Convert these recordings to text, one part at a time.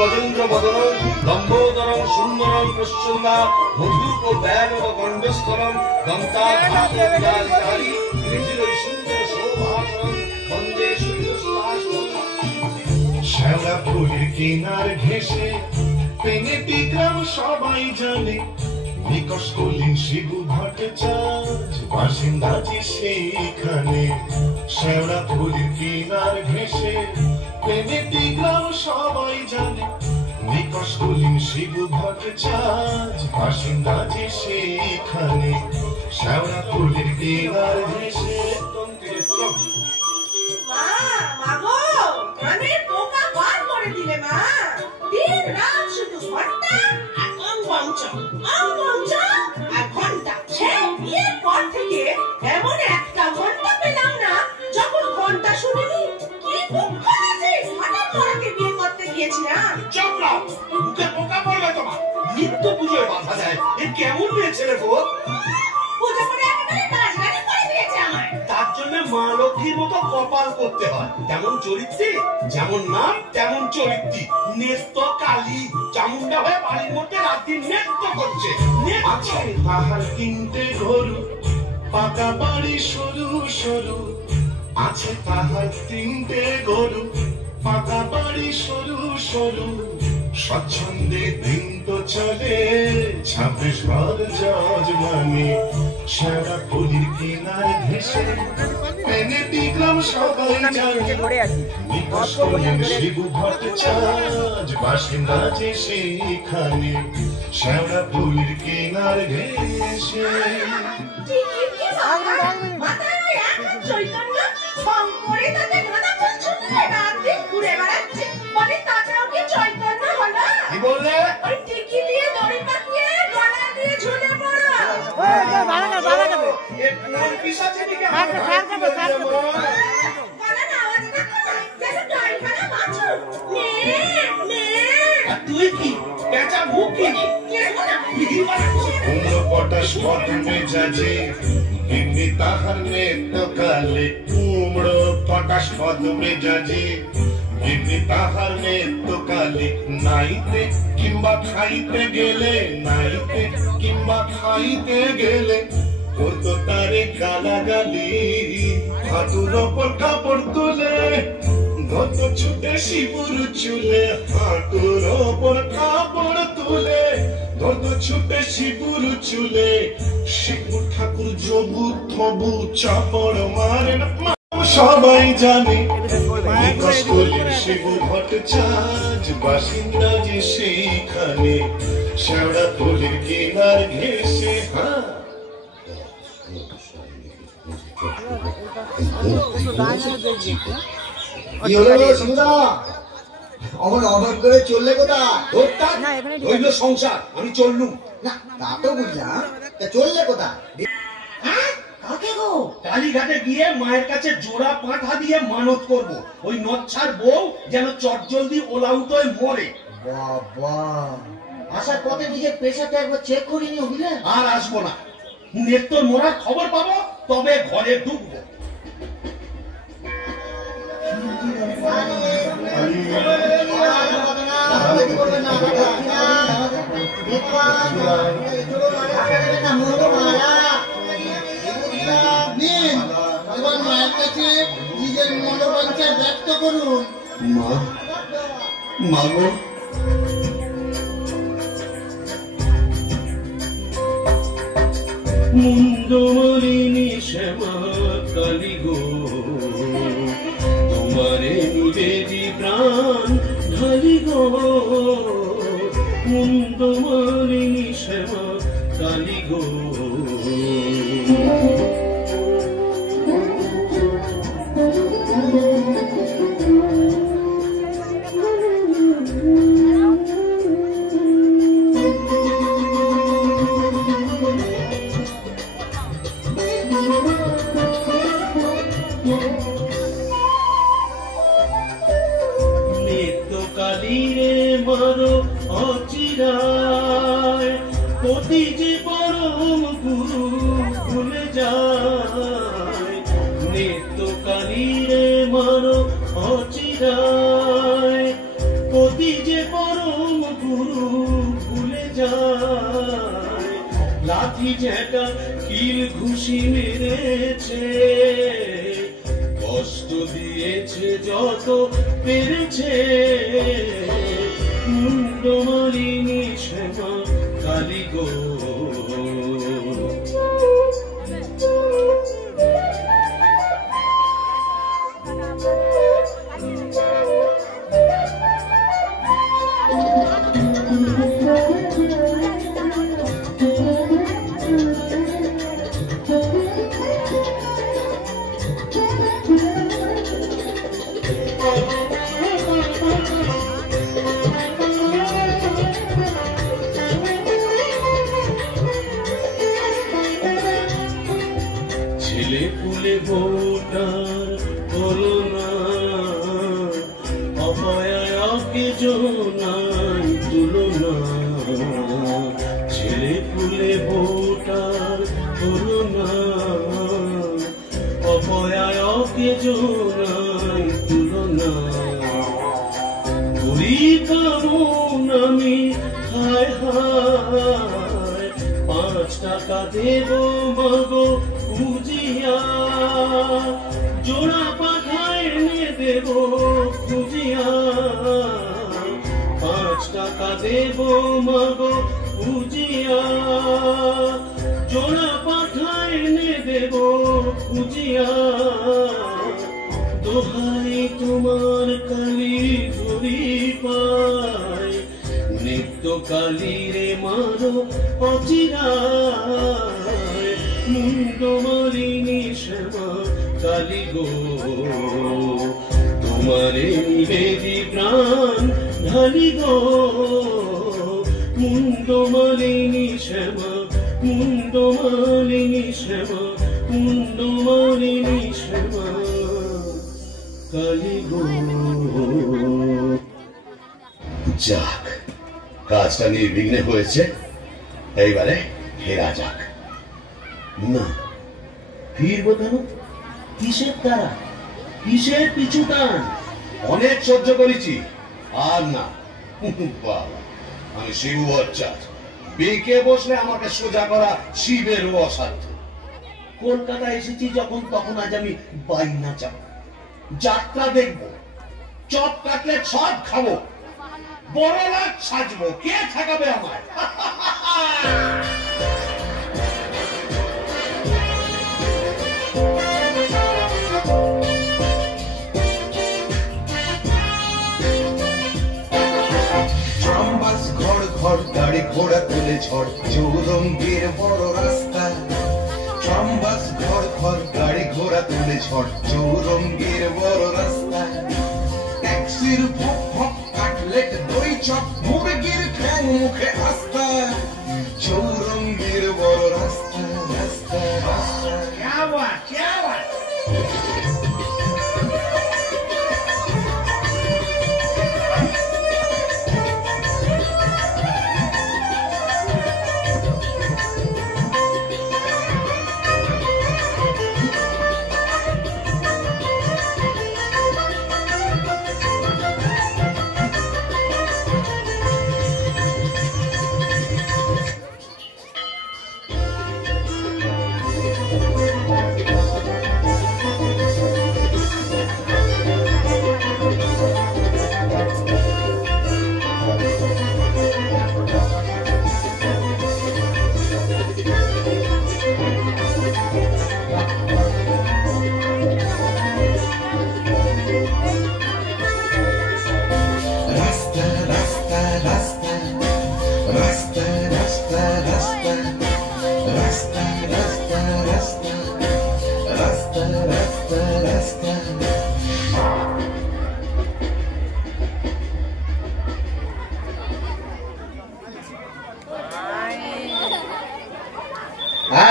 গজেন্দ্র বদনং লম্বোদরং সুন্দরং প্রচ্ছন্দা মধুপ ব্যাগত গণ্ডস্থলং দন্তাঘাতবিদারিকারি ঋজিরৈ সুন্দর শোভাকরং বন্দে শ্যাওলা ফুলের কিনার ঘেঁষে পেনেটি গ্রাম সবাই জানে নিকশ করলেন শিবু ভট্টাচার্য বাসিন্দা যে সেইখানে। শ্যাওলা ফুলের কিনার ঘেঁষে পেনেটি গ্রাম সবাই জানে নিকশ করলেন শিবু ভট্টাচার্য বাসিন্দা যে সেইখানে। শ্যাওলা ফুলের কিনার ঘেঁষে এমন একটা ঘন্টা পেলাম না যখন ঘন্টা শুনিনি কি দুঃখ হয়েছে। হঠাৎ তোরাকে বিয়ে করতে গিয়েছিলাম। চুপ নাও, মুখে পোকা পড়বে তোমার। নিত্য পুজোয় বাধা দেয়, এ কেমন মেয়ে ছেলে গো? পুজো করে একেবারে নাচগানি করে দিয়েছে আমার। তার জন্য মা লক্ষ্মীর মতো কপাল করতে হয়। তেমন চরিত্রে যেমন নাম তেমন চরিত্রী। নেত্য কালী চামুন্ডা হয়ে বাড়ির মধ্যে রাত্রি নৃত্য করছে। আছে তাহার তিনটে গরু পাকা বাড়ি সরু সরু, আছে তাহার তিনটে গরু পাকা বাড়ি সরু সরু। স্বচ্ছন্দে দিন তো চলে 26 ঘর যজমানি। শ্যাওলা ফুলের কিনার ঘেঁষে পেনেটি গ্রাম সবাই জানে নিকশ করলেন শিবু ভট্টাচার্য বাসিন্দা যে সেইখানে। শ্যাওলা ফুলের কিনার ঘেঁষে চৈতন্য শঙ্করে তাদের গাঁদা ফুল ছুঁড়ে রাত দিন ঘুরে বেড়াচ্ছে। বলে তাতেও কি চৈতন্য হলো? কি বললে? ওই টিকি দিয়ে দড়ি পাকিয়ে গলা দিয়ে ঝুলে পড়ো। এ কোন পিশাচিনীকে গলার আওয়াজ না করো, যেন ডাইখানা বাছুর। তুই কি পেঁচা মুখ কিনি পটাশ পট মেজাজে গিন্নি তাহার নেত্য কালে। কুমড়ো পটাশ পদ মেজাজে গিন্নি তাহার নেত্য কালে। নাইতে কিংবা খাইতে গেলে, নাইতে কিংবা খাইতে গেলে করতো তারে গালাগালি। হাঁটুর ওপর কাপড় তুলে ধরতো ছুটে শিবুর চুলে। হাঁটুর ওপর কাপড় তুলে ধরতো ছুটে শিবুর চুলে। শিবু ঠাকুর জবু থবু চাপড় মারেন সবাই জানে নিকশ করলেন শিবু ভট্টাচার্য বাসিন্দা যে সেইখানে। শ্যাওলা ফুলের কিনার ঘেঁষে কি হলো সুন্দা? অমন অভাব করে চললে কোথায়? হইল সংসার, আমি চললুম না তা তো বুঝলাম, তা চললে কোথায়? কালীঘাটে গিয়ে মায়ের কাছে জোড়া পাঁঠা দিয়ে মানত করব, ওই নচ্ছার বউ যেন চটজলদি ওলাউট হয়ে মরে। বাবা, আসার পথে নিজের পেশাটা একবার চেক করিনি বুঝলে? আর আসবো না, নেত্তর মরার খবর পাবো তবে ঘরে ঢুকবো। মায়ের কাছে নিজের মনোবাঞ্ছা ব্যক্ত করুন। মা, মাগো মুন্ডমালিনী শ্যামা কালী গো, তোমারে নিবেদি প্রাণ ঢালি গো। মুন্ডমালিনী শ্যামা কালী গো, নিত্যকালীরে মারো অচিরায়, পতি যে পরম গুরু ভুলে যায়। নিত্যকালীরে মারো অচিরায়, পতি যে পরম লাঠি ঝেঁটা কিল ঘুষি মেরেছে, কষ্ট দিয়েছে যত পেরেছে, মুন্ড মালিনী শ্যামা কালী গো। ছেলে পুলে বউটার হলো না, অপয়াকে জোনাই তুলনা। ছেলে পুলে বউটার হলো না, অপয়াকে জোনাই তুলনা। করি কেমন আমি হায় হায়, 5 টাকা দেব মাগো খুঁজিয়া, জোড়া পাঠায় এনে দেব খুঁজিয়া। 5 টাকা দেব মাগো খুঁজিয়া, জোড়া পাঠায় এনে দেব খুঁজিয়া। দোহাই তোমার কালী ধরি পায়, নিত্য কালী রে মারো অচিরায়, মুন্ড মালিনী শ্যামা কালী গো। তোমারে নিবেদি প্রাণ ঢালি গো, মুন্ড মালিনী শ্যামা, মুন্ড মালিনী শ্যামা, মুন্ড মালিনী শ্যামা কালী গো। যাক, কাজটা নির্বিঘ্নে হয়েছে, এইবারে ফেরা যাক। না, ফিরবো কেন? কিসের তারা, কিসের পিছু টান? অনেক সহ্য করেছি, আর না। বাবা, আমি শিব ভট্টাচার্য, বেঁকে বসলে আমাকে সোজা করা শিবেরও অসাধ্য। কলকাতা এসেছি যখন, তখন আজ আমি বাইনা চাপ, যাত্রা দেখবো, চপ কাটলেট সব খাবো, বড় লাট সাজবো, কে ঠেকাবে আমায়? ঘর ঘর গাড়ি ঘোড়া তুলে ঝড়, চৌরঙ্গের বড় রাস্তা। ট্রামবাস ঘর ঘর গাড়ি ঘোড়া তুলে ঝড়, চৌরঙ্গের বড় রাস্তা। ট্যাক্সির ভক ভক কাটলেট দই চপ, মুরগির ঠ্যাং মুখে আস্তা। চৌরঙ্গের বড় রাস্তা, রাস্তা রাস্তা।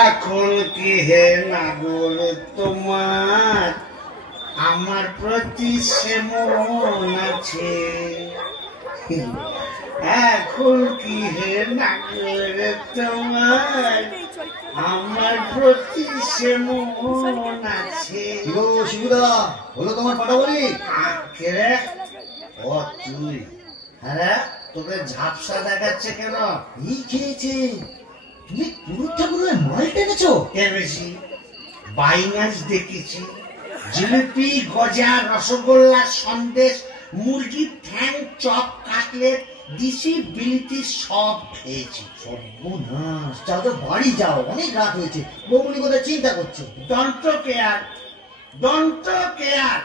এখন কি হে নাগর তোমার আমার প্রতি সে মন আছে? এখন কি হে নাগর তোমার আমার প্রতি সে মন আছে? শিবুদা, হলো তোমার পাটাবলি? ও তুই? হ্যাঁ, তোকে ঝাপসা দেখাচ্ছে কেন? কি খেয়েছে? তুমি পুরুষ ঠাকুরের মাল টেনেছো? টেনেছি, বাইনাস দেখেছি, জিলিপি, গজা, রসগোল্লা, সন্দেশ, মুরগির ঠ্যাং, চপ, কাটলেট, দিশি, বিলিতি সব খেয়েছি। সর্বনাশ, যাও তো বাড়ি যাও, অনেক রাত হয়েছে। বৌমনি কোথায় চিন্তা করছে? দন্ত কেয়ার, দন্ত কেয়ার।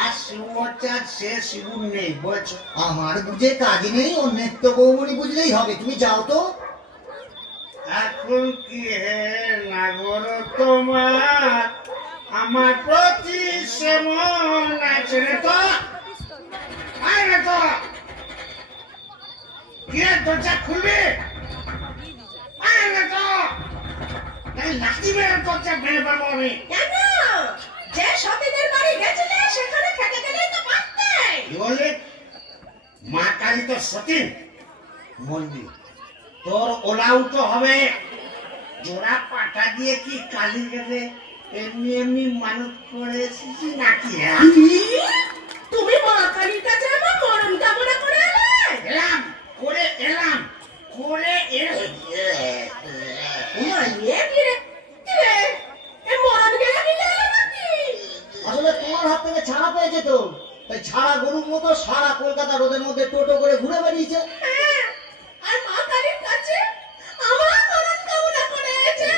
আর শিবচার সে শিবুর নেই, বলছো? আমার বুঝে কাজ নেই, অন্যের তো বৌমনি বুঝলেই হবে। তুমি যাও তো। এখন কি হে নাগর তোমার আমার প্রতি সেমন আছে রে তো? আয় রে তো, কে দরজা খুলবে? আয় রে তো, লাঠি মেরে দরজা ভেঙে পারবো আমি। কেন? যে সতীনের বাড়ি গেছিলে সেখানে থেকে গেলেই তো পারতে। কি বললি? মা কালী তো সতীন মন্দির, তোর ওলাউটো হবে। জোড়া পাটা দিয়ে কি কালী গেলে এমনি এমনি মানত করে এসেছি নাকি? তুমি মা কালীর কাছে আমার মরণ কামনা করে এলে? এলাম করে এলাম করে আসলে তোমার হাত থেকে ছাড়া পেয়েছে তো, তাই ছাড়া গরুর মতো সারা কলকাতা রোদের মধ্যে টোটো করে ঘুরে বেরিয়েছে। আর মা কালীর কাছে আমার মরণ কামনা করে এসেছে।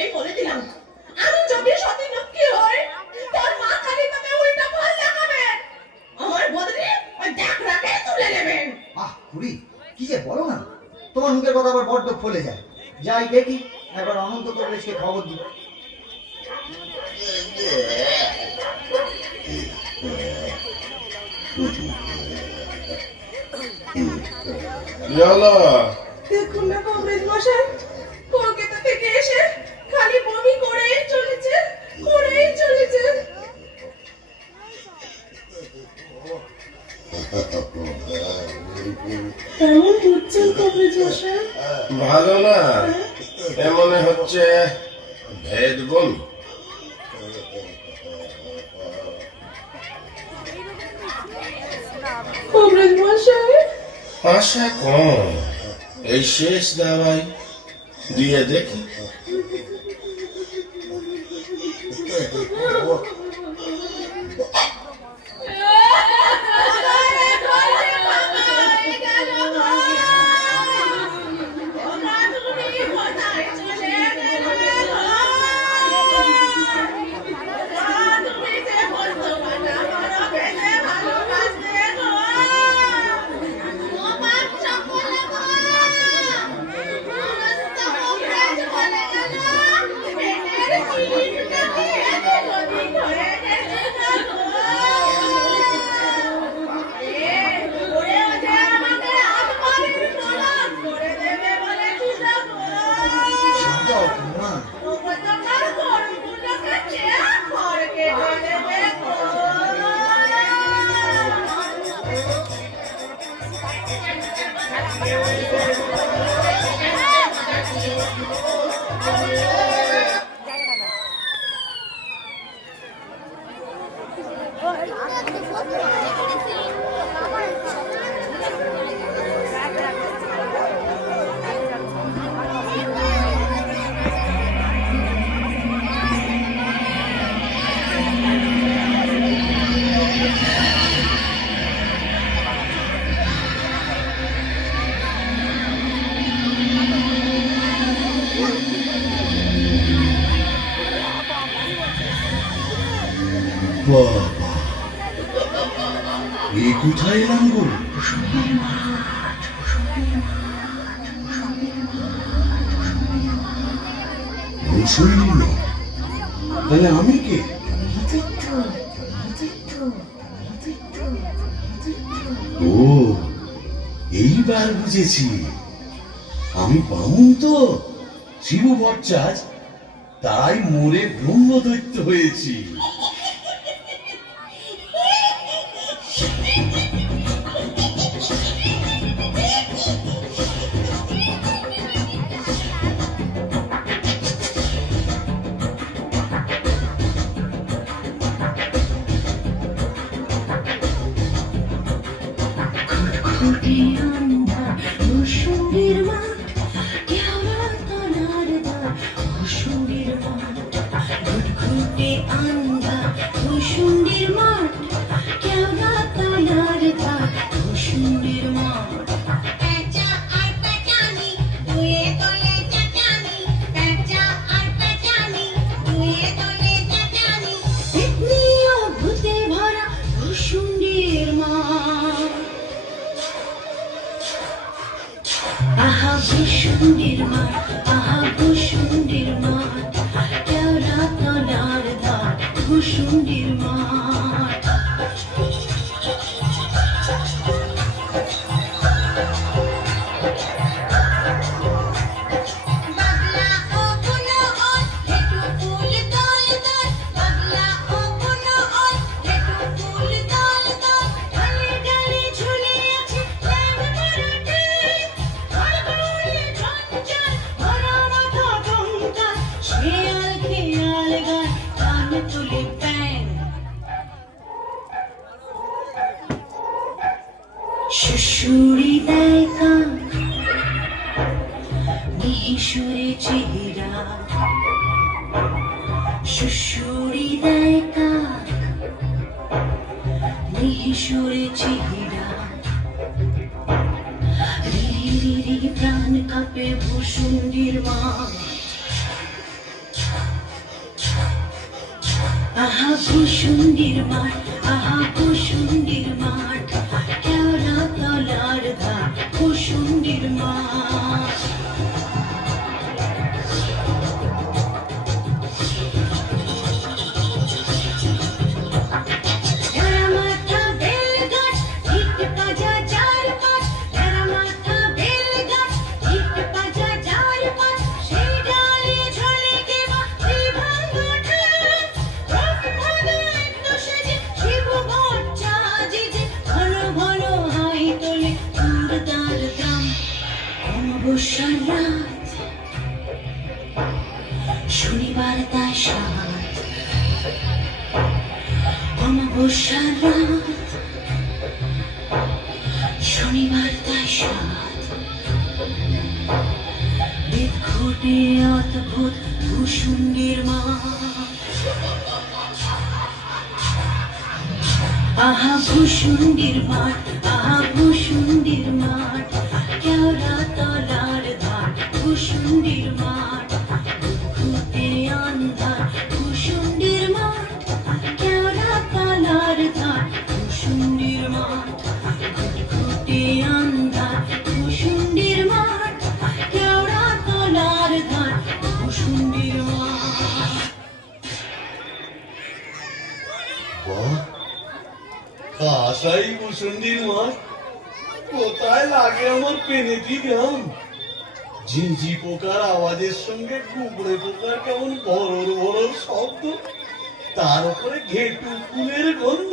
এই বলে দিলাম, আমি যদি সতী লক্ষ্মী হই, তোর মা কালী তোকে উল্টা ফল দেখাবে। আমার বদলে ওই ডাকরাকে তুলে নেবেন। আহ খুড়ি, কি যে বলো না, তোমার মুখের কথা আবার বড্ড ফলে যায়। যাই দেখি, একবার অনন্ত কংগ্রেসকে খবর দিই। দেখুন না কংগ্রেস মশাই, কলকাতা থেকে এসে খালি বমি করেই চলেছে, করেই চলেছে। কেমন হচ্ছেন কংগ্রেস মশাই? ভালো না, এমন হচ্ছে ভেদ বল। কংগ্রেস মশাই, আশা কম, এই শেষ দাওয়াই দিয়ে দেখি। কোথায় এলাম গো? তাহলে আমি কে? ও, এইবার বুঝেছি, আমি বামুন তো, শিবু ভট্টাচার্য, তাই মোরে ব্রহ্মদৈত্য হয়েছি। আহা ভূষুণ্ডির মাঠ, আহা ভূষুণ্ডির মাঠ, কেওড়া তলার ধার, ভূষুণ্ডির মাঠ। শুশুড়ি দেয় কান, মিহিসুরে চেহারা, শুশুড়ি দেয় কান, মিহিসুরে চেহারা, রিরি রিরি প্রাণ কাঁপে ভূষুণ্ডির মাঠ। আহা ভূষুণ্ডির মাঠ, আহা ভূষুণ্ডির মাঠ, কেওড়া তলার ধার, ভূষুণ্ডির মাঠ। শনিবার তাই সাত, অমাবস্যার রাত, শনিবার তাই সাত, বেদ ঘটে অদ্ভুত ভূষুণ্ডির মাঠ। আহা ভূষুণ্ডির মাঠ, আহা ভূষুণ্ডির মাঠ, কেওড়া তলার ধার, ভূষুণ্ডির মাঠ। ঘুটঘুটে আন্ধার, ভূষুণ্ডির মাঠ, কেওড়া তলার ধার, ভূষুণ্ডির মাঠ। ঘুটঘুটে আন্ধার, ভূষুণ্ডির মাঠ, কেওড়া তলার ধার, ভূষুণ্ডির মাঠ। কাসাই ভূষুণ্ডির মাঠ, কোথায় লাগে আমার পেনেটি গ্রাম। ঝিঁঝি পোকার আওয়াজের সঙ্গে কুবড়ে পোকার কেমন বড় বড় শব্দ, তার উপরে ঘেটু ফুলের গন্ধ।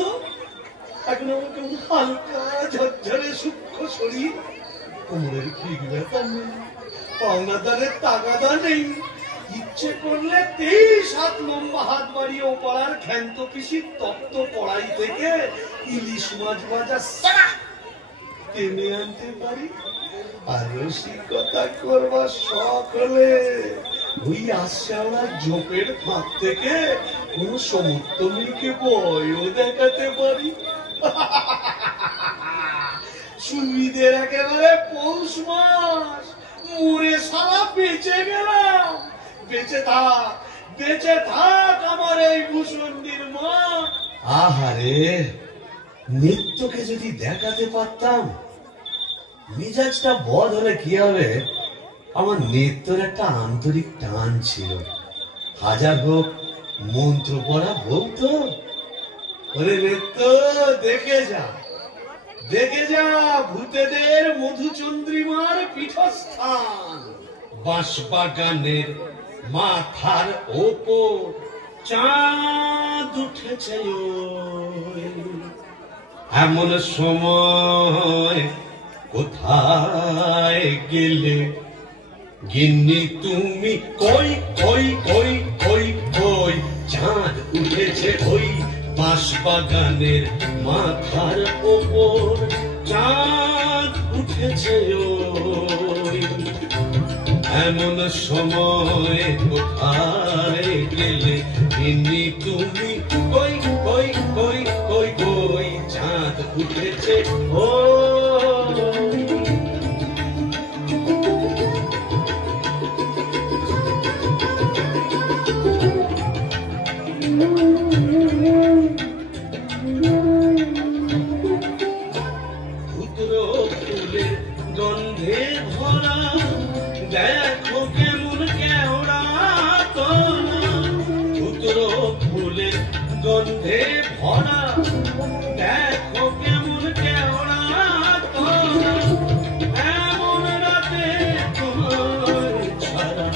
এখন আমার কেমন হালকা ঝরঝরে সূক্ষ্ম শরীর, কোমরের ঠিক ব্যথা নেই, পাওনাদারের তাগাদা নেই। ইচ্ছে করলে 23 হাত লম্বা হাত বাড়িয়ে ওপাড়ার ক্ষান্ত পিসির তপ্ত কড়াই থেকে ইলিশ মাছ ভাজা টেনে আনতে পারি। আর রসিকতা করবার শখ হলে ওই আশাওড়া ঝোপের ফাঁক থেকে কোন সমুদ্রমীকে বয়ও দেখাতে পারি। সুবিধের একেবারে পৌষ মাস, মরে সারা বেঁচে গেলাম। বেঁচে থাক আমার এই ভূষুণ্ডির মা। আহারে, নিত্যকে যদি দেখাতে পারতাম। মেজাজটা বদ হলে কি হবে, আমার নিত্যর একটা আন্তরিক টান ছিল। হাজার হোক মন্ত্র পড়া বউ তো। ওরে নিত্য, দেখে যা ভূতেদের মধুচন্দ্রিমার পীঠস্থান। বাঁশবাগানের মাথার ওপর চাঁদ উঠেছে এমন সময়, কোথায় গেলে গিন্নি তুমি? কই কই কই কই কই, চাঁদ উঠেছে ওই বাঁশবাগানের মাথার ওপর, চাঁদ উঠেছে ওই এমন সময়, কোথায় গেলে গিন্নি তুমি? কই কই কই কই কই, চাঁদ উঠেছে ওই। ধুতরো ফুলের গন্ধে ভরা দেখো কেমন কেওড়া তোলা উত্তর ফুলের গন্ধে ভরা দেখো কেমন কেওড়া তোলা এমন রাতে তোমার ছাড়া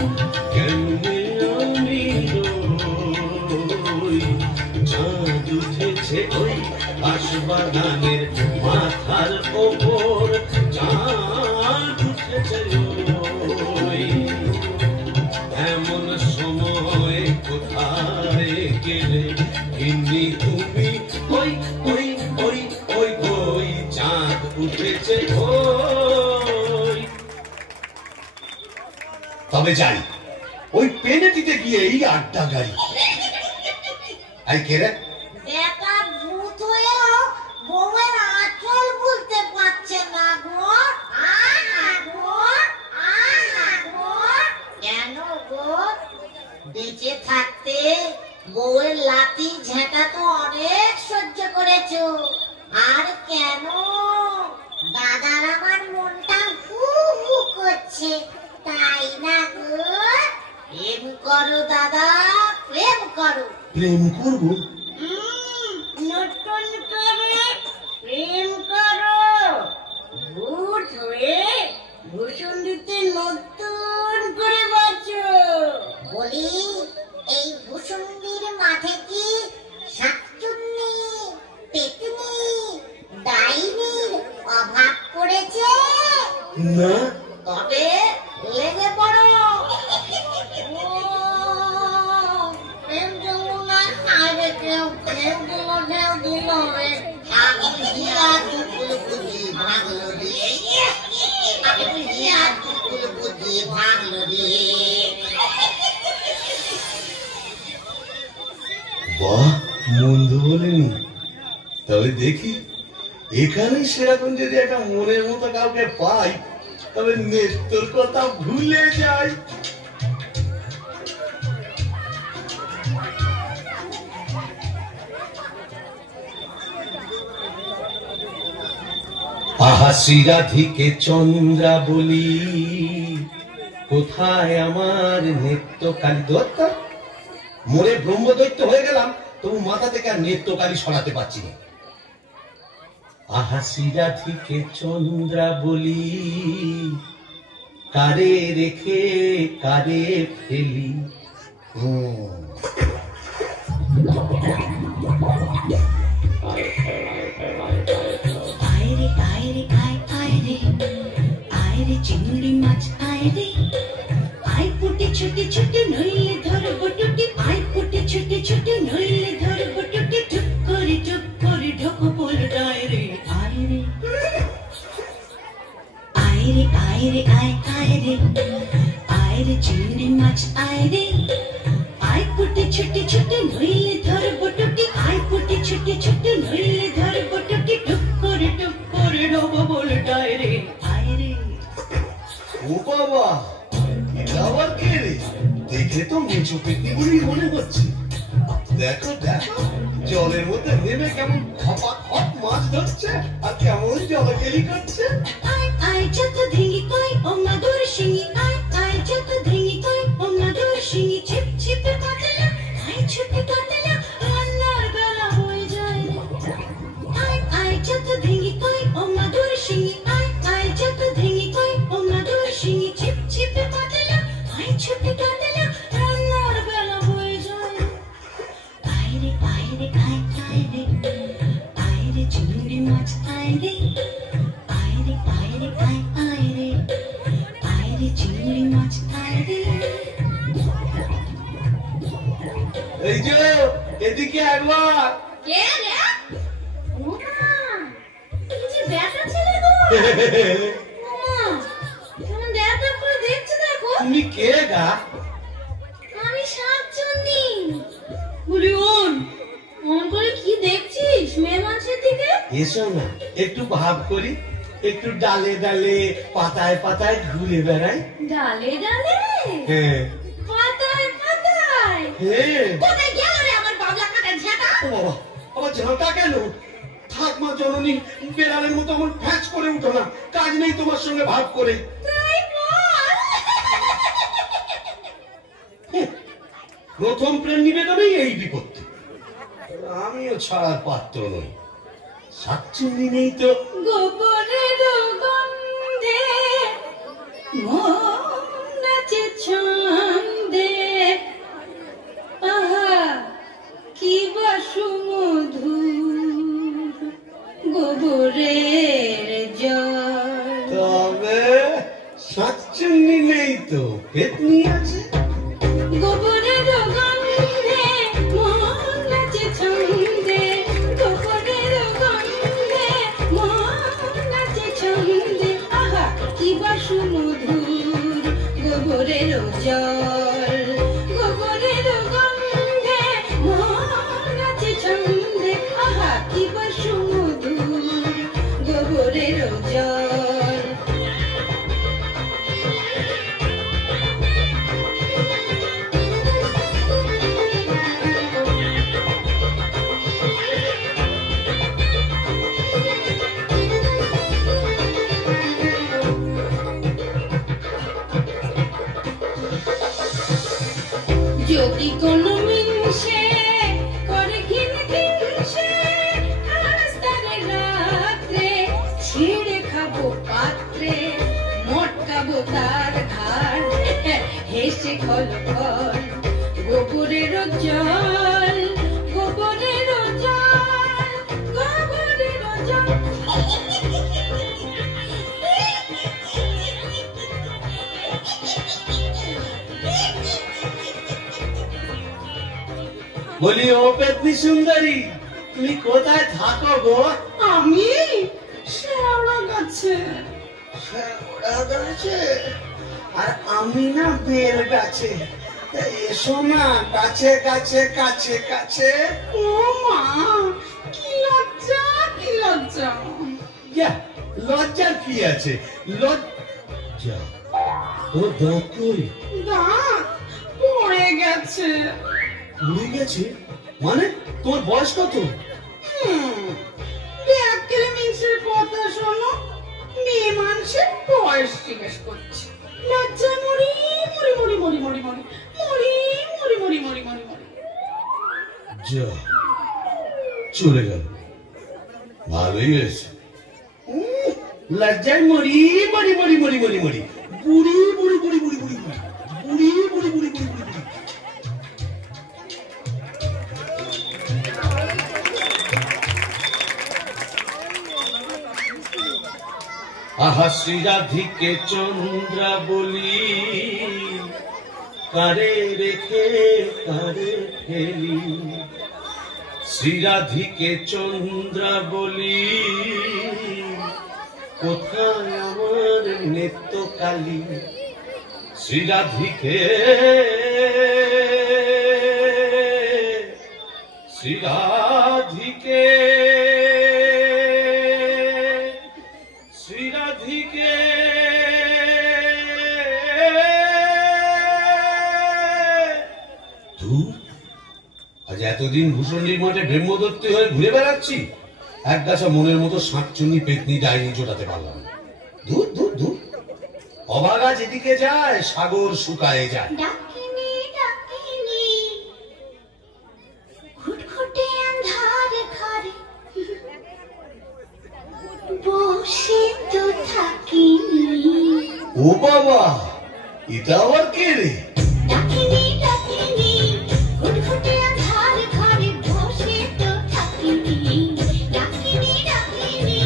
কেমনে আমি রই চাঁদ উঠেছে ওই বাঁশবাগানের মাথার ওপর চাঁদ উঠেছে ওই এমন সময় কোথায় গেলে গিন্নি তুমি ওই ওই ওই ওই ওই চাঁদ উঠেছে ওই। তবে যাই ওই পেনেটিতে গিয়ে এই আড্ডা গাড়ি আই কে রে বেটা ভূত হয়েও বউয়ের আঁচল বুঝতে পারছে না গো। কেন গো? বেঁচে থাকতে বউয়ের লাঠি ঝেঁটা তো অনেক সহ্য করেছো, আর কেন? দাদার আমার মনটা হু হু করছে, তাই না গো? প্রেম করো দাদা, প্রেম করো। প্রেম করবো? নতুন করে প্রেম করো। ভূত হয়ে ভূষণ্ডিতে নতুন করে বাঁচো। বলি, এই ভূষণ্ডির মাঠে কি শাকচুন্নি, পেতনি, ডাইনির অভাব পড়েছে? না। তবে লেগে পড়ো। প্রেম যমুনা আরে কেউ প্রেম দিল রে, আমি হিয়ার কুকুল বুঝি ভাগলো রে, আমি হিয়ার কুকুল বুঝি ভাগলো রে। বাহ, মন্দ বলেনি। তবে দেখি এখানে সেরকম যদি একটা মনের মতো কাউকে পাই, তবে নেত্রর কথা ভুলে যাই। আহা শ্রীরাধিকে চন্দ্রা বলি, কোথায় আমার নেত্রকালী দত্ত? মোরে ব্রহ্মদৈত্য হয়ে গেলাম, তবু মাথা থেকে আর নেত্রকালী সরাতে পারছি না। আহা শ্রীরাধিকে চন্দ্রা বলি, কারে রেখে কারে ফেলি। আয়রে আয়রে আয় আয়রে আয়রে চিংড়ি মাছ আয়রে আয় পুটে ছুটে ছুটে নইলে ধরবো টুটি আয় পুটে ছুটে ছুটে নইলে ধরবো টুটি টুক করে ঢোকো বল ডায়রে আয়রে আয়রে আয়রে আয় আয়রে আয়রে চিংড়ি মাছ আয়রে আয় পুটে ছুটে ছুটে নইলে ধরবো টুটি আয় পুটে ছুটে ছুটে নইলে ধরবো টুটি টুক করে ঢোকো বল ডায়রে আয়রে। ও বাবা, এটা আবার কে রে? দেখে তো মেচো পেটনি বলি মনে হচ্ছে। দেখো দেখো, জলের মধ্যে নেমে কেমন খপা খপ মাছ ধরছে আর কেমন জলকেলি করছে। আয় আয় যত ধিঙ্গি কই ও মাদুর শিঙি আয় আয় যত ধিঙ্গি কই ও মাদুর শিঙি ছিপ ছিপে কাটলা আয় ছুটে কাটলা রান্নার বেলা হয়ে যায় রে। আয় আয় যত ধিঙ্গি কই ও মাদুর শিঙি আয় আয় যত ধিঙ্গি কই ও মাদুর শিঙি ছিপ ছিপে কাটলা আয় ছুটে কাটলা রান্নার বেলা হয়ে যায় রে। আয়রে আয়রে আয় আয়রে আয়রে চিংড়ি মাছ আয়রে আয়রে আয়রে আয় আয়রে আয়রে চিংড়ি মাছ আয়রে। এই যে এদিকে একবার। কে রে? ওমা, কি যে ব্যাটা ছেলে গো। ওমা, কেমন ব্যাটা করে দেখছে দেখো। তুমি কে গা? আমি শাকচুন্নি। বলি মন করে কি দেখছিস মেয়ে মানুষের দিকে? এসো না, একটু ভাব করি, একটু ডালে ডালে পাতায় পাতায় ঘুরে বেড়াই। ডালে ডালে হ্যাঁ পাতায় পাতায়। হ্যাঁ। কোথায় গেল রে আমার বাবলা কাটা ঝাঁটা? ও বাবা, আমার ঝাঁটা কেন? থাক মা জননী, বেড়ালের মতো আমার ফ্যাচ করে উঠো না, কাজ নেই তোমার সঙ্গে ভাব করে। তা প্রথম প্রেম নিবেদনেই এই বিপত্তি। আমিও ছাড়ার পাত্র নই। শাকচুন্নি নেই তো। গোবরের গন্ধে মন নাচে ছন্দে, আহা কি বা সুমধুর গোবরের জল। তবে শাকচুন্নি নেই তো, পেতনি আছে। গোবরের গন্ধে মন নাচে ছন্দে, গোবরের গন্ধে মন নাচে ছন্দে, আহা কি বা সুমধুর গোবরের জল। গোবরের গন্ধে মন নাচে ছন্দে, আহা কি বা সুমধুর গোবরের জল। যদি কোনো মিনসে করে ঘিন ঘিনসে, আস্তারে রাত্রে ছিঁড়ে খাবো পাত্রে, মটকাবো তার ঘাড় হেসে খল খল গোবরের জল, গোবরের জল, গোবরের জল। বলি ও পেতনি সুন্দরী, তুমি কোথায় থাকো গো? আমি শেওড়া গাছে। শেওড়া গাছে? আর আমি না বেল গাছে। তা এসো না কাছে কাছে কাছে কাছে। ও মা, কি লজ্জা, কি লজ্জা। যা, লজ্জার কি আছে? লজ্জা ও দাঁত কই? দাঁত পড়ে গেছে। উড়ে গেছে মানে? তোমার বয়স কত? ব্যাককেলে মিনসের কথা শোনো, মেয়ে মানুষের বয়স জিজ্ঞেস করছে। লজ্জা মরি মরি মরি মরি মরি মরি মরি মরি মরি মরি মরি মরি। যা, চলে গেল। ভালোই হয়েছে। লজ্জায় মরি মরি মরি মরি মরি মরি বুড়ি বুড়ি বুড়ি বুড়ি বুড়ি বুড়ি বুড়ি বুড়ি বুড়ি বুড়ি বুড়ি। আহা শ্রীরাধিকে চন্দ্রা বলি, কারে রেখে কারে ফেলি। শ্রীরাধিকে চন্দ্রা বলি, কোথায় আমার নেত্য কালী। শ্রীরাধিকে শ্রীরাধিকে শ্রীরাধিকে ধুর, আজ এতদিন ভূষণ্ডির মঠে ব্রহ্মদত্ত হয়ে ঘুরে বেড়াচ্ছি, এক গাছা মনের মতো শাকচুন্নি পেতনি ডাইনি জোটাতে পারলাম না। ধুর ধুর ধুর, অভাগা যেদিকে যায় সাগর শুকায়ে যায়। ডাকিনি ডাকিনি ঘুটঘুটে আন্ধার ঘরে বসে তো থাকিনি। ও বাবা, এটা আবার কে রে? ডাকিনি ডাকিনি ঘুটঘুটে আন্ধার ঘরে বসে তো থাকিনি। ডাকিনি ডাকিনি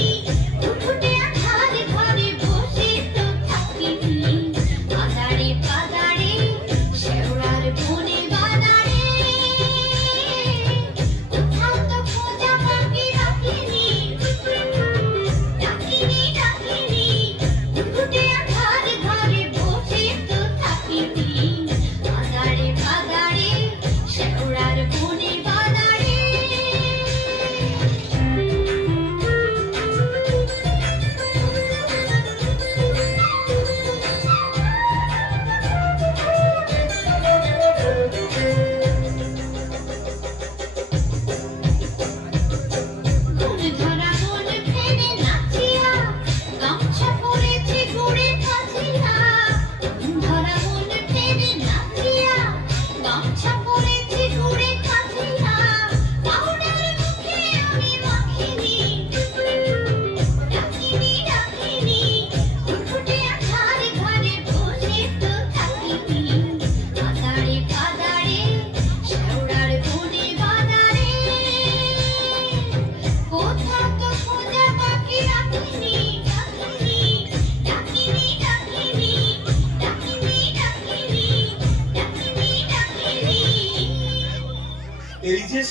ঘুটঘুটে আন্ধার ঘরে বসে তো থাকিনি। পাদারে পাদারে শেওড়ার বনে বাদারে, কোথাও তো খোঁজা বাকি রাখিনি। ডাকিনি ডাকিনি ঘুটঘুটে আন্ধার ঘরে বসে তো থাকিনি। পাদারে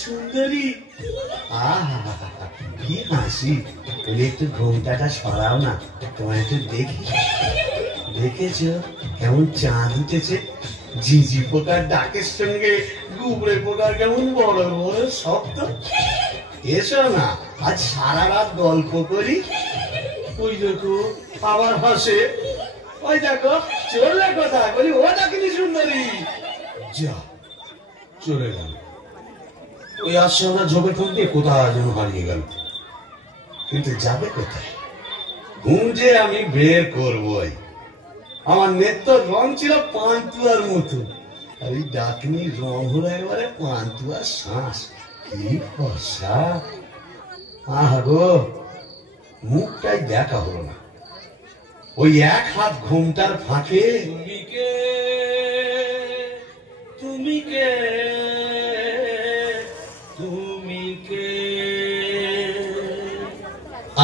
সুন্দরী। আহা, কি হাসি। বলে একটু ঘোমটাটা সরাও না, তোমার একটু দেখি। দেখেছো কেমন চাঁদ উঠেছে? ঝিঝি পোকার ডাকের সঙ্গে গুবড়ে পোকার কেমন বড় বড় শব্দ। এসো না, আজ সারা রাত গল্প করি। ওই দেখো আবার হাসে। ওই দেখো চললে কথা বলি, ও ডাকিনি সুন্দরী। যা চলে গেল। ওই আসছে আমরা ঝোপে ঠোক দিয়ে কোথায় যেন হারিয়ে গেল। কিন্তু যাবে কোথায়? ঘুম যে আমি বের করবই। আমার নেত্র রং ছিল পান্তুয়ার মতো, আর ওই ডাকনি রং হলো একবারে পান্তুয়ার শ্বাস। কি ফর্সা! আহা গো, মুখটাই দেখা হলো না। ওই এক হাত ঘুমটার ফাঁকে তুমি কে, তুমি কে, তুমি কে।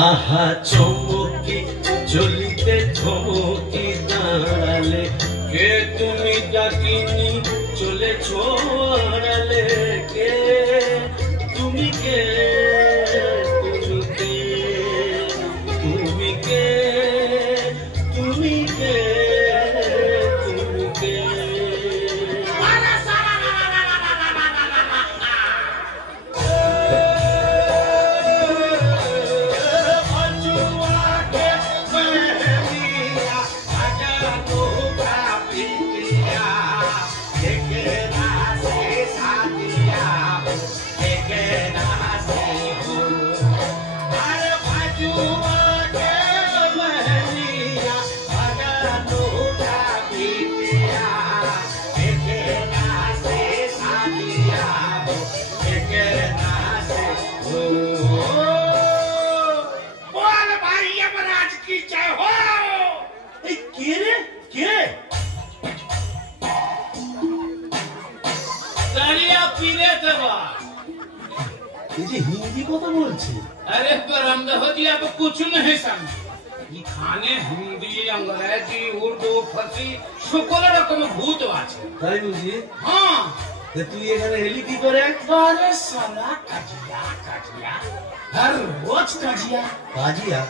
আহা চমকি চলিতে চমকি দাঁড়ালে, কে তুমি ডাকিনি চলেছ আড়ালে। কে তুমি কে, তুমি কে, তুমি কে, তুমি কে, তুমি কে। हिंदी को तो बोलছি। अरे परमदहजी अब कुछ नहीं समझ। ये खाने हिंदी अंग्रेजी उर्दू फारसी সকল রকম ভূত আছে। তাই বুঝি? হ্যাঁ। তে তুই এখানে এলি কি করে? আরে সালা কাজিয়া কাজিয়া, হর রোজ কাজিয়া। কাজিয়া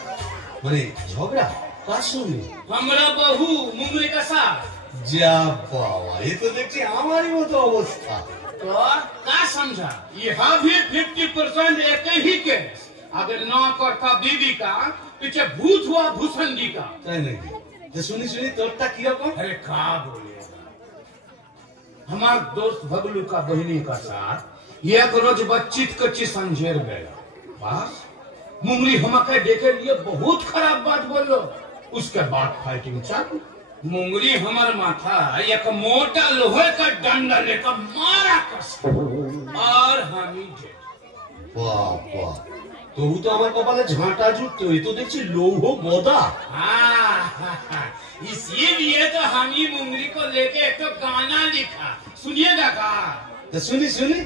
মানে ঝগড়া কার সঙ্গে? हमरा बहू मुंगली का साथ। যা বাবা, এ তো দেখছি আমারই মতো অবস্থা। तो क्या समझा? यहाँ भी 50% एक ही केस। अगर ना करता बीबी का, पीछे भूत हुआ भूसंडी का। তাই নাকি? তো শুনি শুনি তোরটা কি রকম? अरे क्या बोले, हमारे दोस्त भगलू का बहनी का साथ एक रोज बच्चित कच्ची संजेर गया। बस मुंगली हमके देखे लिए बहुत खराब बात बोलो। उसके बाद फाइटिंग चालू। मुंगली हमार माथा एक मोटा लोहे का डंडा लेकर मारा कस, और हम ही বাবা, তবু তো আমার কপালে ঝাঁটা জুটতো। এ তো দেখছি লৌহ গদা। इसीलिए तो हम ही मुंगली को लेके एक तो गाना लिखा, सुनिएगा का? তো শুনি শুনি।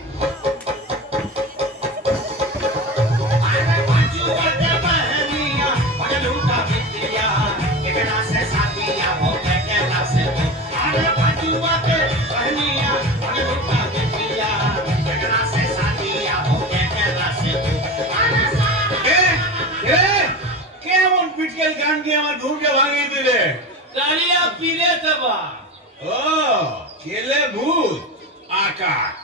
কেমন পিটকেল গান দিয়ে আমার ঘুমকে ভাঙিয়ে দিলে? কালিয়া পিলে তবা। ও কেলে ভূত, আকাশ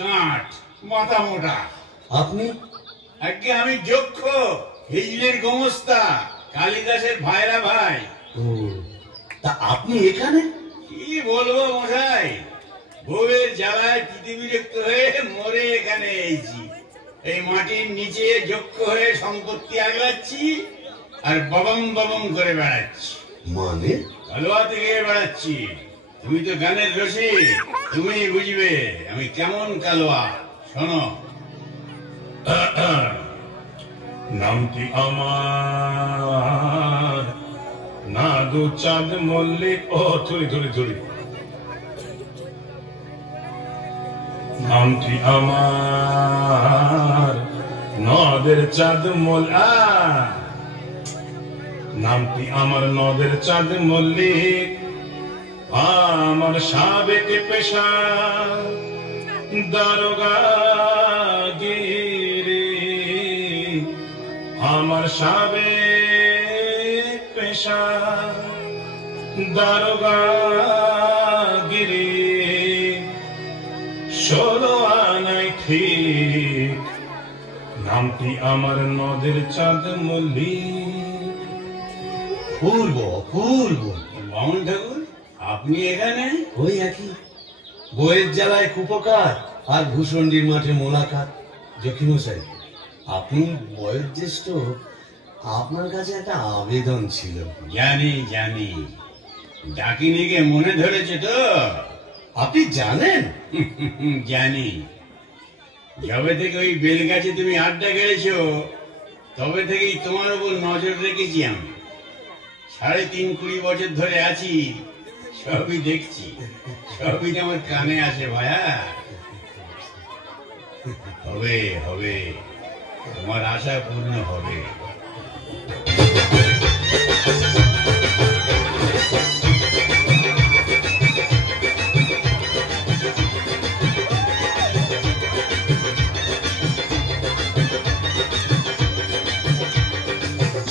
গাঁট মাথা মোটা। আপনি? আগে আমি যক্ষ, হিজলির গোমস্তা, কালিদাসের ভাইরা ভাই। ও, তা আপনি এখানে? কি বলবো মশাই, বউয়ের জ্বালায় পৃথিবীরক্ত হয়ে মরে এখানে এসেছি। এই মাটির নিচে যক্ষ হয়ে সম্পত্তি আগলাচ্ছি আর ববম ববম করে বেড়াচ্ছি। মানে? কালোয়া থেকে বেড়াচ্ছি। তুমি তো গানের রসি, তুমি বুঝবে আমি কেমন কালোয়া। শোনো, নামটি আমার নাদু চাঁদ মল্লিক। ও ধরি ধরি ধরি। নামটি আমার নদের চাঁদ মল্লিক। নামটি আমার নদের চাঁদ মল্লিক। আমার সাবেক পেশা দারোগা সাবেক পেশা দারোগাগিরি 16 আনায় ঠিক নামটি আমার নদের চাঁদ মল্লিক। পূর্ব পূর্ব বামন ঠাকুর, আপনি এখানে? ওই একই বইয়ের জ্বালায় কুপকার আর ভূষণ্ডির মাঠে মোলাকাত। জকিমশাই, আপনি বয়োজ্যেষ্ঠ, আপনার কাছে একটা আবেদন ছিল। জানি জানি, ডাকিনিকে মনে ধরেছে তো? আপনি জানেন? জানি। যবে থেকে ওই বেলগাছে তুমি আড্ডা গেড়েছো তবে থেকেই তোমার উপর নজর রেখেছি আমি। 3.5 বছর ধরে আছি, সবই দেখছি, সবই আমার কানে আসে ভায়া। হবে হবে, তোমার আশা পূর্ণ হবে।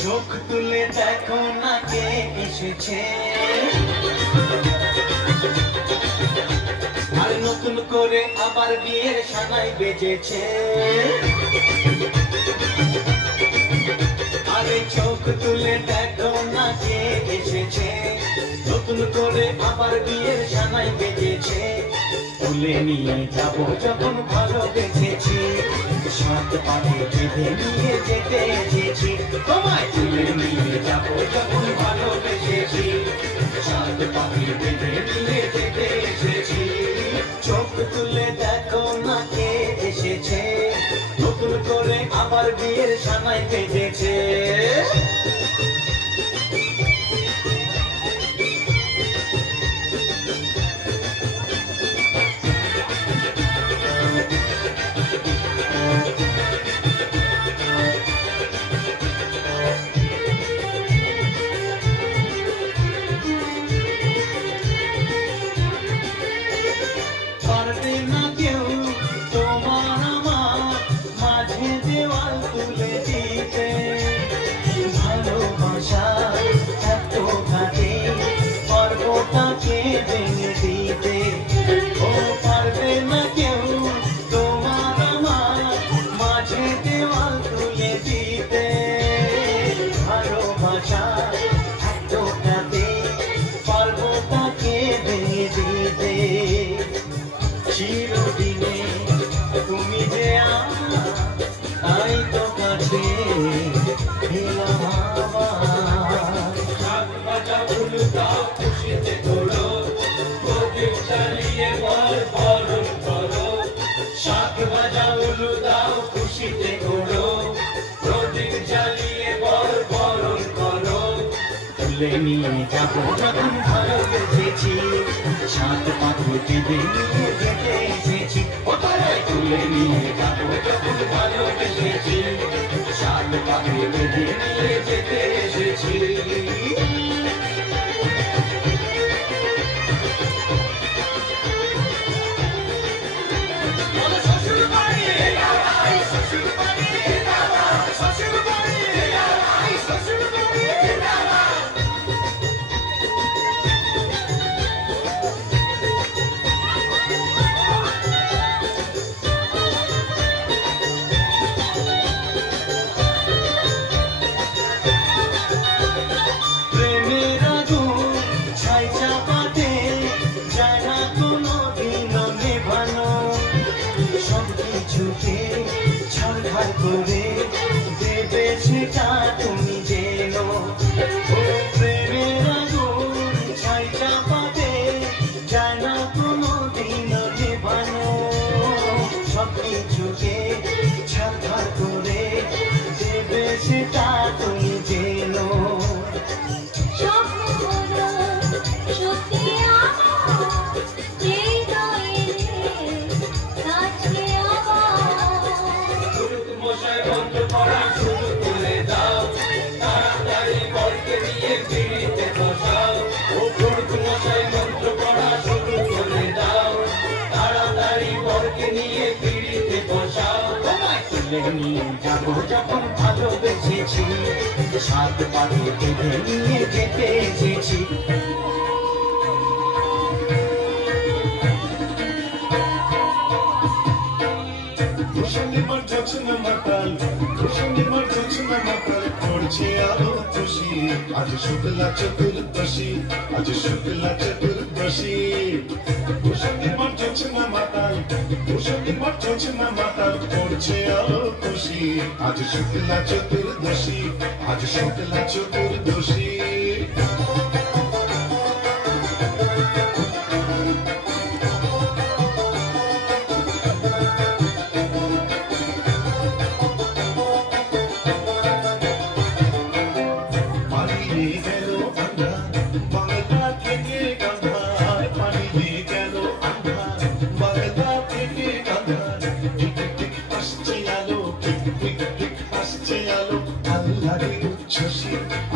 চোখ তুলে দেখো না কে এসেছে, আর নতুন করে আবার বিয়ের সানাই বেজেছে। আরে চোখ তুলে দেখো না কে এসেছে, নতুন করে আবার বিয়ের সানাই বেজেছে। তুলে নিয়ে যাবো যখন ভালোবেসেছি, 7 পাতে বেঁধে নিয়ে যেতে এসেছি। তোমায় তুলে নিয়ে যাবো যখন ভালোবেসেছি, 7 পাতে বেঁধে নিয়ে যেতে এসেছি। চোখ তুলে দেখো না কে এসেছে, নতুন করে আবার বিয়ের সানাই বেজেছে। পারবে না কেউ তোমার আমার মাঝে দেওয়াল তুলে দিতে, ভালোবাসা এত ঘাটে পর্বটাকে ভেঙে দিতে। ও পারবে না কেউ তোমার আমার মাঝে দেওয়াল তুলে দিতে, ভালোবাসা এত ঘাটে পর্বটাকে ভেঙে দিতে। চিরদিনে তুমি যে আমার, তাই তো কাছে এলাম আবার। শাক ভাজা উলু দাও খুশিতে তোলো, প্রদীপ জ্বালিয়ে বরণ করো। শাক ভাজা উলু দাও খুশিতে তোলো, প্রদীপ জ্বালিয়ে বরণ করো। তুলে নিয়ে যাবো যখন ভালোবেসেছি, 7 পাতে বেঁধে নিয়ে যেতে এসেছি। ও তারাই তুলে নিয়ে যাবো যখন ভালোবেসেছি, 7 পাতে বেঁধে নিয়ে যেতে এসেছি। শ্বশুর বাড়ি শ্বশুর বাড়ি শ্বশুর বাড়ি শ্বশুর বাড়ি। প্রেমের আগুন ছাই চাপাতে যায় না কোনো দিন নেভানো, সব কিছুকে ছাড়খাড় করে দেবে সেটা তুমি যেন। ও প্রেমের আগুন ছাই চাপাতে যায় না কোনো দিন নেভানো, সব কিছুকে ছাড়খাড় করে দেবে সেটা তুমি যেন। মশাই মন্ত্র পড়া শুরু করে দাও, তাড়াতাড়ি বরকে নিয়ে পিড়িতে বসাও। ও মশাই মন্ত্র পড়া শুরু করে দাও, তাড়াতাড়ি বরকে নিয়ে পিড়িতে বসাও। তোমায় তুলে তুলে নিয়ে যাবো যখন ভালোবেসেছি, সাত পাকে বেঁধে নিয়ে যেতে এসেছি। আজ শুক্লা চতুর্দশী, আজ শুক্লা চতুর্দশী, ভূষণিমার জোছনা মাতাল, ভূষণিমার জোছনা মাতাল পড়ছে আলো খুশি। আজ শুক্লা চতুর্দশী, আজ শুক্লা চতুর্দশী।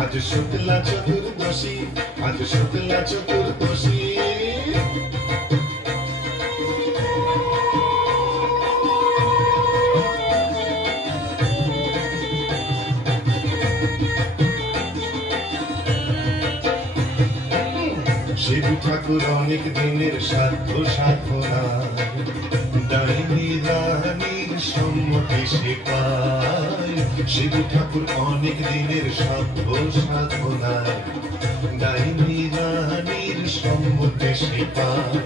আজ শুক্লা চতুর্দশী, আজ শুক্লা চতুর্দশী। শিব ঠাকুর অনেক দিনের সাধ্য সাধনা, ডাইনি রানীর সম্মতি সে পায়। শিব ঠাকুর অনেক দিনের সাধ্য সাধনা, ডাইনি রানীর সম্মতি সে পায়।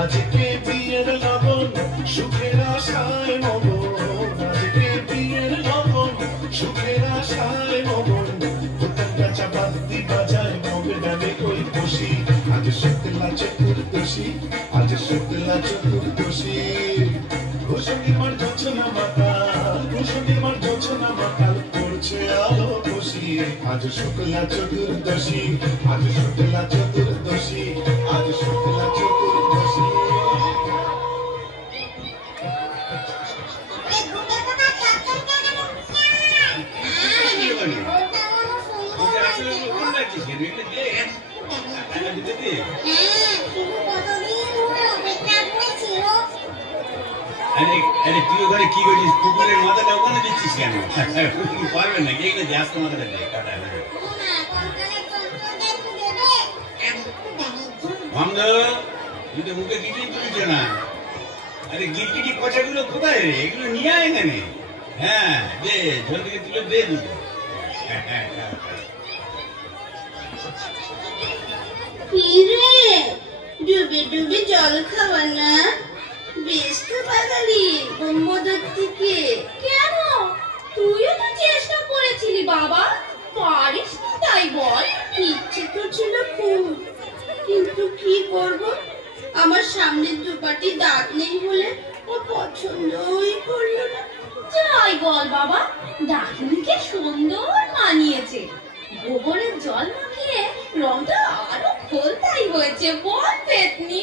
আজকে বিয়ের লগন সুখের আশায় মগন, আজকে বিয়ের লগন সুখের আশায় মগন। ভুতন গাছা বাদ্যি বাজায় মগে ডালে কই খুশি। আজ শুক্লা চতুর্দশী, আজ শুক্লা চতুর্দশী। ভূষণিমার জোছনা মাতাল, ভূষণিমার জোছনা মাতাল পড়ছে আলো খুশি। আজ শুক্লা চতুর্দশী, আজ শুক্লা চতুর্দশী, আজ শুক্লা চতুর্দশী। আরে তুই ওখানে কি করছিস? কুকুরের মাথাটা ওখানে দিচ্ছিস কেন? পারবেন না, এগুলো জাস্ত মাথাটা দেয় কাটা। তুই তো মুখে কিছুই তুলিস না। আরে গিরগিটি পচাগুলো কোথায় রে? এগুলো নিয়ে আয় এখানে। হ্যাঁ দে, জল থেকে তুলে দে দুটো। ডুবে ডুবে জল খাওয়া না, বেশ তো বাঙালি ব্রহ্মদত্তিকে। কেন, তুইও তো চেষ্টা করেছিলি বাবা, পারিস না তাই বল? ইচ্ছে তো ছিল খুব, কিন্তু কি করব, আমার সামনে দুপাটি দাঁত নেই বলে ও পছন্দই করলো না। যাই বল বাবা, ডাকিনিকে সুন্দর মানিয়েছে। গোবরের জল মাখিয়ে রংটা আরো খোলতাই হয়েছে বল পেতনি।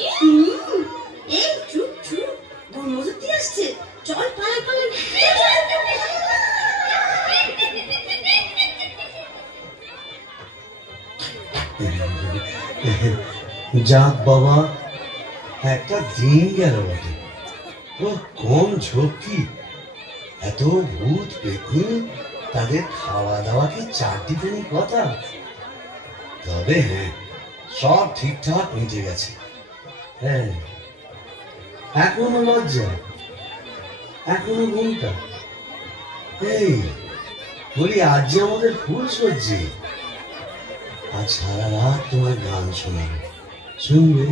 এই চুপ চুপ, ব্রহ্মদত্তি আসছে, চল পালাই পালাই। যাক বাবা, একটা দিন গেল বটে। ও কম ঝক্কি, এত ভূত পেতনি, তাদের খাওয়া দাওয়া কি চারটিখানি কথা? তবে হ্যাঁ, সব ঠিকঠাক মিটে গেছে। হ্যাঁ, এখনো লজ্জা, এখনো ঘুমটা। এই বলি, আজ যে আমাদের ফুল সজ্জি, আজ সারা রাত তোমার গান শোনাবে, শুনবে?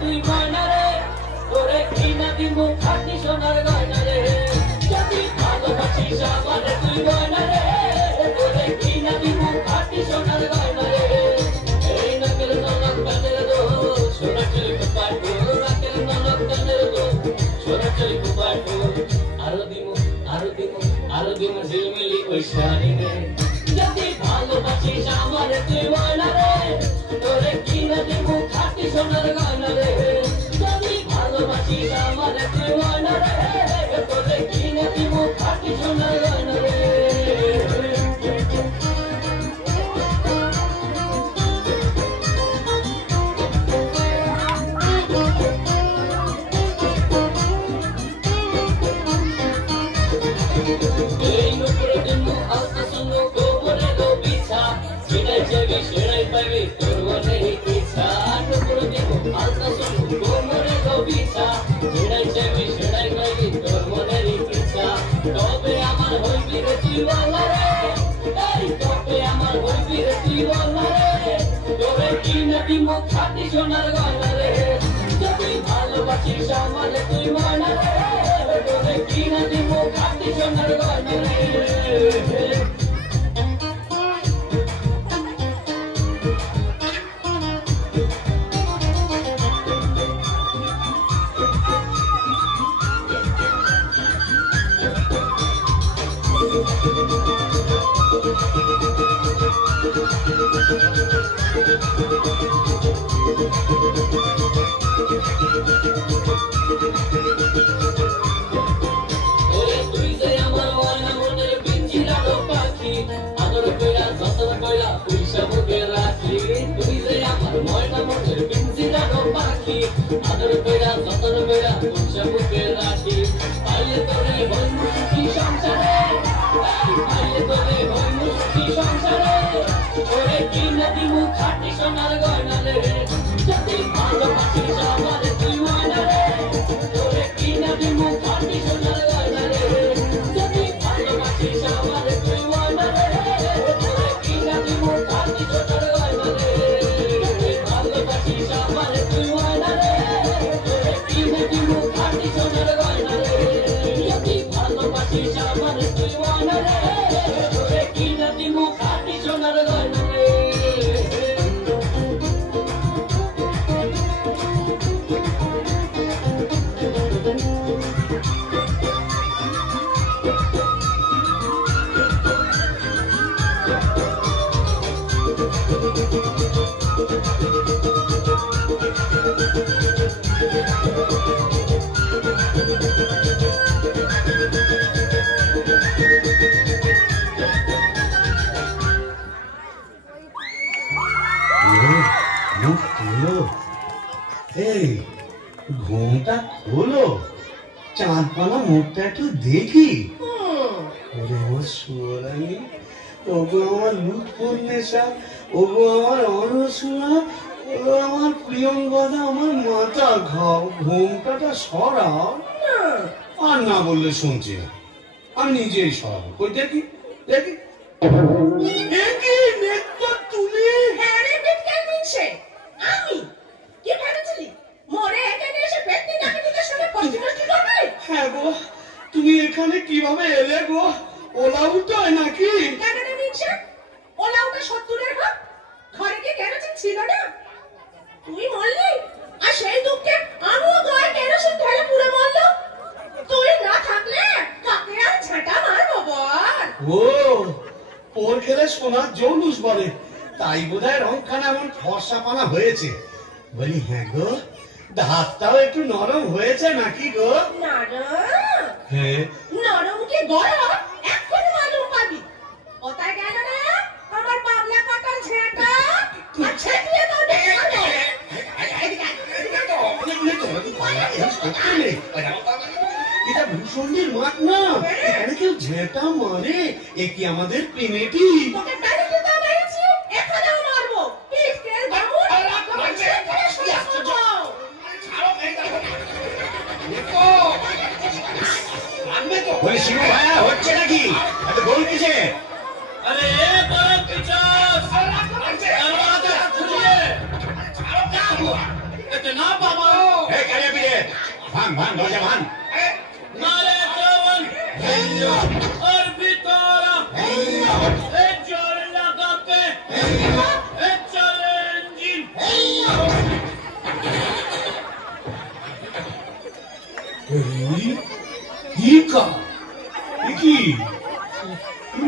তুই গয়না রে, তোরে কিনা দিব খাটি সোনার গয়না রে। যদি ভালোবাসিস আমারে তুই গয়না রে, তোরে কিনা দিব খাটি সোনার গয়না রে। এই নাকের ননক কানের গো, সোনা চুল কুপাটু, নাকের ননক কানের গো, সোনা চুল কুপাটু। আরো দিব, আরো দিব, আরো দিব ঝিলমিলি ওই শাড়ি রে। যদি ভালোবাসিস আমারে তুই গয়না রে, তোরে কিনা দিব খাটি সোনার গয়না রে। যদি ভালোবাসিস আমারে তুই গয়না তোরে কিনে দিব খাঁটি সোনার গয়না রে যদি ভালোবাসিস আমারে তুই ময়না রে তোরে কিনে দিব খাঁটি সোনার গয়না রে খাটি সোনার গয়না রে যদি ভালোবাসিস আমারে তুই ময়না রে তোরে কিনে দিব খাটি সোনার গয়না রে যদি ভালোবাসিস আমারে তুই ময়না রে তোরে কিনে দিব খাটি সোনার গয়না রে যদি ভালোবাসিস আমারে তুই ময়না রে তোরে কিনে দিব খাটি সোনার গয়না রে যদি ভালোবাসিস আমারে তুই ময়না রে তোরে কিনে দিব খাটি সোনার গয়না রে ঘুমটা খোলো চাঁদ পানা মুখটা একটু দেখি ওরে আমার সুরানি ওগো আমার লুৎফুন্নেসা ওগো আমার অনসুনা ওগো আমার প্রিয়ঙ্গদা আমার মাথা ঘাও ঘুমটাটা সরাও আর না বললে শুনছি না আমি নিজেই সরাবো কই দেখি দেখি দেখি নেত্য তুমি হ্যাঁ রে বিটকেল মিনছে আমি কি ভেবেছিলি মরে এখানে এসে পেটনি ডাকাতিদের সঙ্গে পজিটিভিটি করবে হ্যাঁ গো তুমি এখানে কিভাবে এলে গো ওলা উঠোয় নাকি কেন রে মিনছে ওলা উঠে 70 এর হক ঘরে কি কেরোসিন ছিল না তুই মরলি আর সেই দুঃখে আমিও গায়ে কেরোসিন ঢেলে পুড়ে মরলো তুই না থাকলে কাকে আর ঝাঁটা মারবো বল ও ওর খেলে সোনার জৌলুস বলে তাই বোধহয় রংখানা এমন ফর্সা পানা হয়েছে বলি হ্যাঁ গো হাতটাও একটু নরম হয়েছে নাকি গো নরম হ্যাঁ নরম কি গরম এক্ষুনি মালুম পাবি কোথায় গেল রে আমার বাবলা কাটার ঝেঁটা আর ছেটিয়ে দাও দেখাবো এটা ভূষণের মাঠ না এখানে কেউ ঝেঁটা মারে এ কি আমাদের পেনেটি তোকে পেনেটি দাও মেরেছি এখানেও মারবো পিঠের বামুন তোমার ছেটিয়ে শুয়ে বলে শিবু ভাইয়া হচ্ছে নাকি এত গোল কিসে अरे ये बड़ा पिचास दरवाजा खुलिए क्या हुआ इतना बाबा ए करे पीछे भान भान दरवाजा भान नाले चवन और बितारा ए जोर लगा पे ए चले इंजन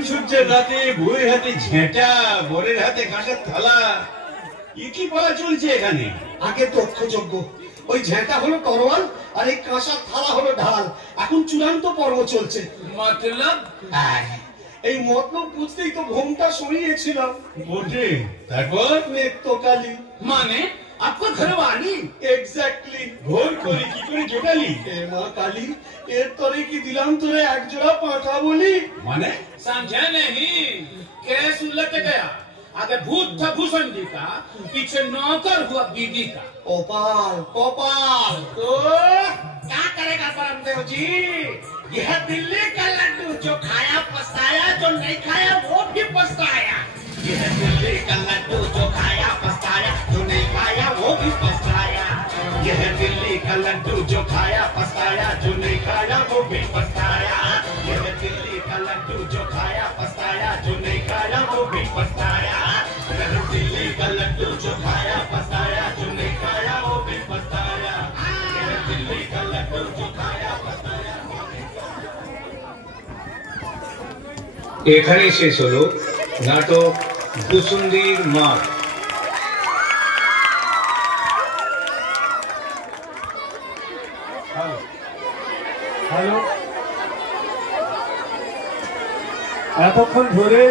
সূর্যের রাতে বউয়ের হাতে ঝেঁটা বরের হাতে কাঁসার থালা কি বলা চলছে এখানে আগে তথ্যযোগ্য ওই ঝেঁটা হলো তরোয়াল আর এই কাঁসার থালা হলো ঢাল এখন চূড়ান্ত পর্ব চলছে मतलब এই মতলব বুঝতেই তো ঘুমটা সরিয়েছিলাম বটে তারপর নেত্রকালী माने आपको घरवाली এক্স্যাক্টলি ভোর করে কি করে জোটালি এ মা কালী এর তরে কি দিলাম তোরে এক জোড়া পাঁঠা বলি মানে समझा नहीं केस उलट गया आगे भूत था भूषण जी का पीछे नौकर हुआ बीबी का কপাল কপাল तो क्या करेगा परमदेव जी यह दिल्ली का लड्डू जो खाया पछताया जो नहीं खाया वो भी पछताया यह दिल्ली का लड्डू जो खाया पछताया लड्डू जो खाया पछताया, जो नहीं खाया वो भी पछताया। ये दिल्ली का लड्डू जो खाया पछताया, जो नहीं खाया वो भी पछताया। दिल्ली का लड्डू जो खाया पछताया, जो नहीं खाया वो भी पछताया। दिल्ली का लड्डू जो खाया पछताया। এখানেই শেষ হলো নাটক কুসুন্দির মাঠ। এতক্ষণ ধরে